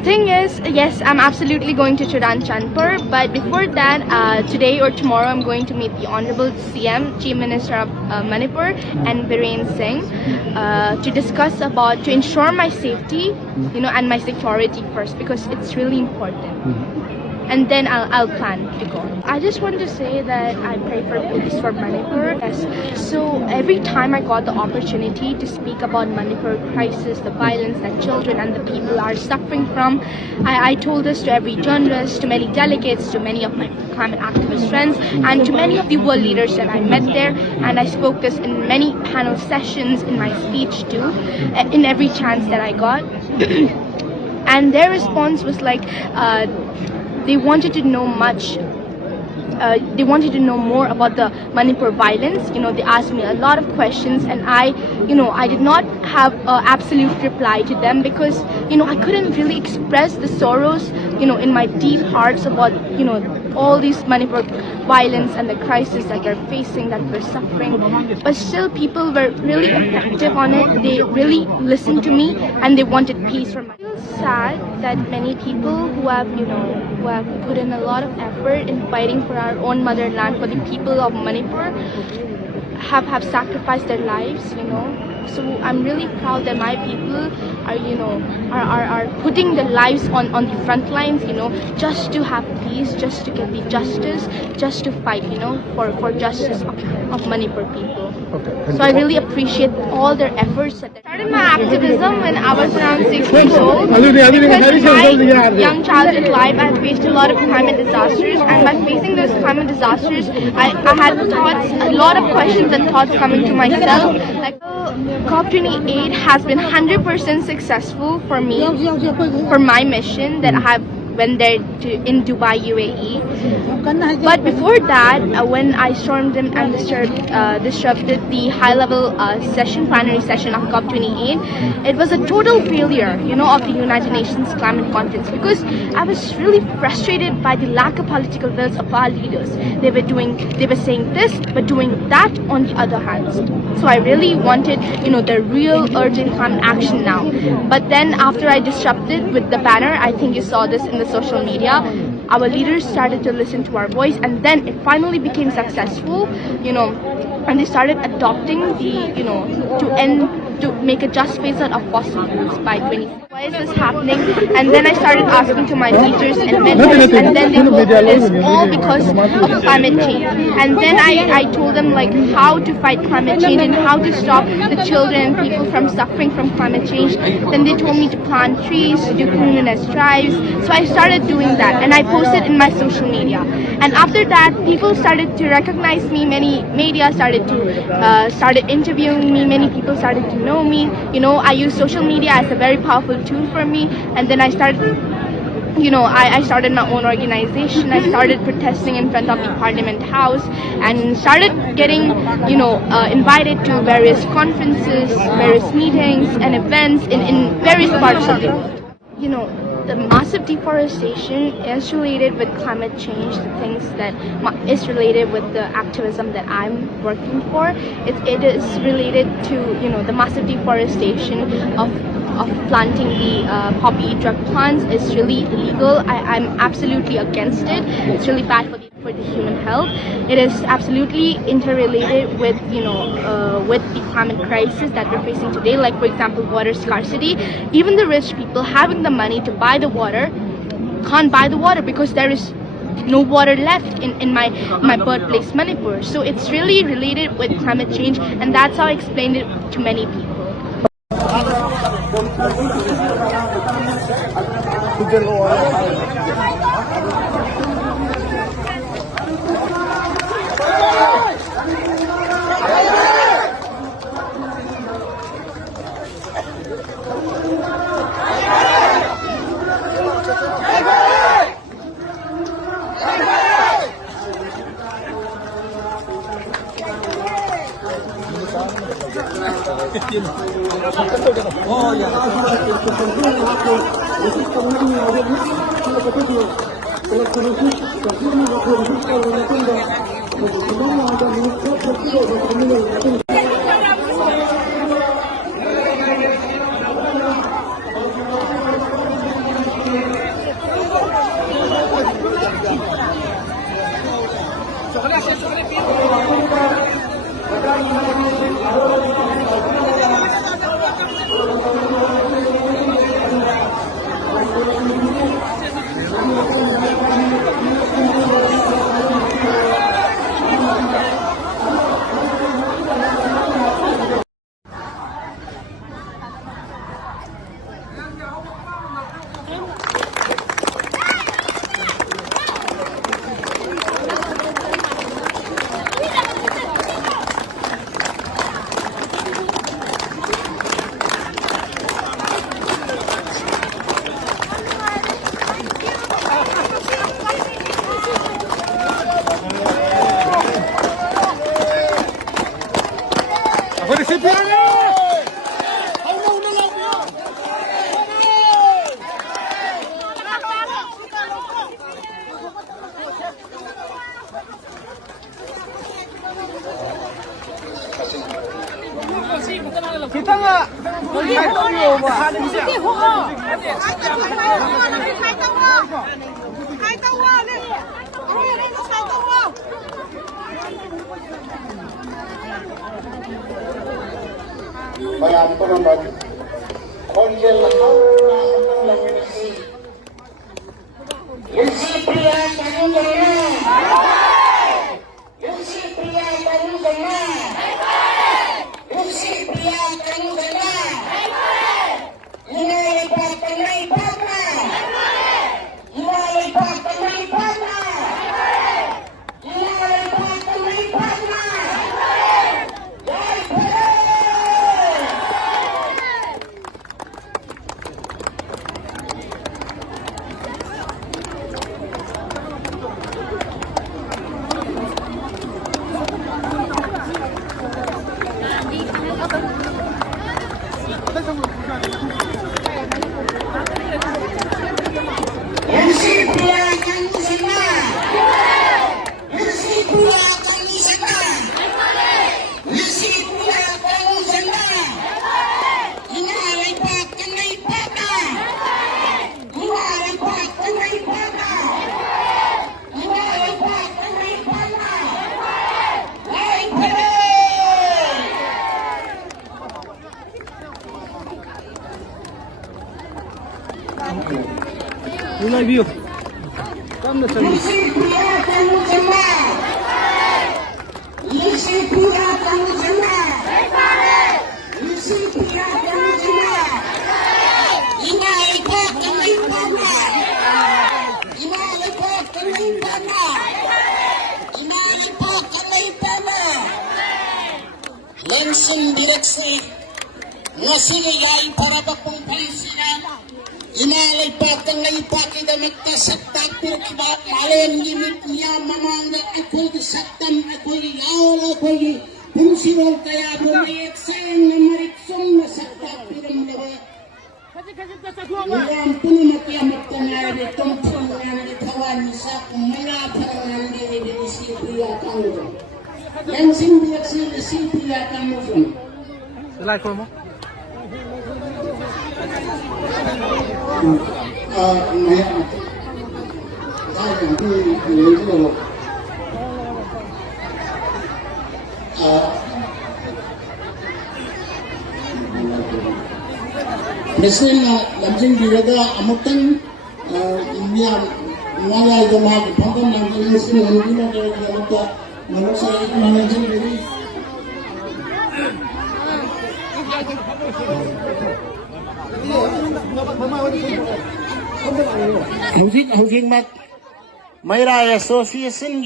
The thing is, yes, I'm absolutely going to Chanpur, but before that, today or tomorrow, I'm going to meet the Honorable CM, Chief Minister of Manipur, and Biren Singh, to ensure my safety, and my security first, because it's really important. And then I'll plan to go. I just want to say that I pray for peace for Manipur. Yes. So every time I got the opportunity to speak about Manipur crisis, the violence that children and the people are suffering from, I told this to every journalist, to many delegates, to many of my climate activist friends, and to many of the world leaders that I met there. And I spoke this in many panel sessions, in my speech too, in every chance that I got. And their response was like, they wanted to know they wanted to know more about the Manipur violence. They asked me a lot of questions, and I did not have an absolute reply to them, because, I couldn't really express the sorrows, in my deep hearts about, all these Manipur violence and the crisis that we're facing, that we're suffering. But still, people were really effective on it. They really listened to me, and they wanted peace for me. I feel sad that many people who have put in a lot of effort in fighting for our own motherland, for the people of Manipur, have sacrificed their lives, So I'm really proud that my people are putting their lives on the front lines, just to have peace, just to get the justice, just to fight, for justice of Manipur people. Okay. So I really appreciate all their efforts. I started my activism when I was around 6 years old. Because in my young childhood life, I faced a lot of climate disasters, and by facing those climate disasters, I had thoughts, a lot of questions and thoughts coming to myself. Like, COP28 has been 100% successful for me, for my mission that I have went there in Dubai, UAE. But before that, when I stormed and disrupted the high-level plenary session of COP28, it was a total failure, of the United Nations Climate Conference, because I was really frustrated by the lack of political wills of our leaders. They were saying this, but doing that on the other hand. So I really wanted, the real urgent climate action now. But then after I disrupted with the banner, I think you saw this in the social media, our leaders started to listen to our voice, and then it finally became successful, and they started adopting to make a just phase out of fossil fuels by 20. Why is this happening? And then I started asking to my teachers and mentors, and then they told me it's all because of climate change. And then I told them like how to fight climate change and how to stop the children and people from suffering from climate change. Then they told me to plant trees, to do cleanliness drives. So I started doing that, and I posted in my social media. And after that, people started to recognize me. Many media started interviewing me. Many people started to know me. I use social media as a very powerful tool for me. And then I started I started my own organization. I started protesting in front of the Parliament House, and started getting invited to various conferences, various meetings and events in various parts of the world. The massive deforestation is related with climate change, the things that is related with the activism that I'm working for. It is related to the massive deforestation of planting the poppy drug plants is really illegal. I'm absolutely against it. It's really bad for the human health. It is absolutely interrelated with with the climate crisis that we're facing today. Like, for example, water scarcity. Even the rich people having the money to buy the water can't buy the water because there is no water left in my birthplace Manipur. So it's really related with climate change, and that's how I explained it to many people. kita nggak Bayan penonton konser Lucypriya Kangujam, Lucypriya Kangujam, Lucypriya Kangujam, Inai pakai papa, Inai pakai papa, Inai pakai papa. Lucypriya Kangujam, Lucypriya Kangujam, Lucypriya Kangujam, Inai pakai papa, Inai pakai papa, Inai pakai papa, Hai pere. Mulai view. Kamu dah Lucypriya Kangujam, Lucypriya Kangujam, Lucypriya Kangujam, Inai pakai papa, Inai pakai papa, Inai pakai papa. Langsung direksi ngasihai para bakong palisinan. Inalay patangay pakita magkasaktak pero kibat malen gimit niya mamangga ako'y saktam ako'y laol ako'y pungsirol kaya bumayet sayang na mariksong nasaktak pero malawa Ilang punumakiamat ka nga itong tungan itawan sa kumalaparangan diri di Lucypriya Kangujam. Yang simbiyak si Lucypriya Kangujam. like mo. Presiden langsung diraga amutan yang mengalami jemaah pangkat langsung mesin mungkin ada yang muda manusia itu langsung diri. Husik mat Mayra Association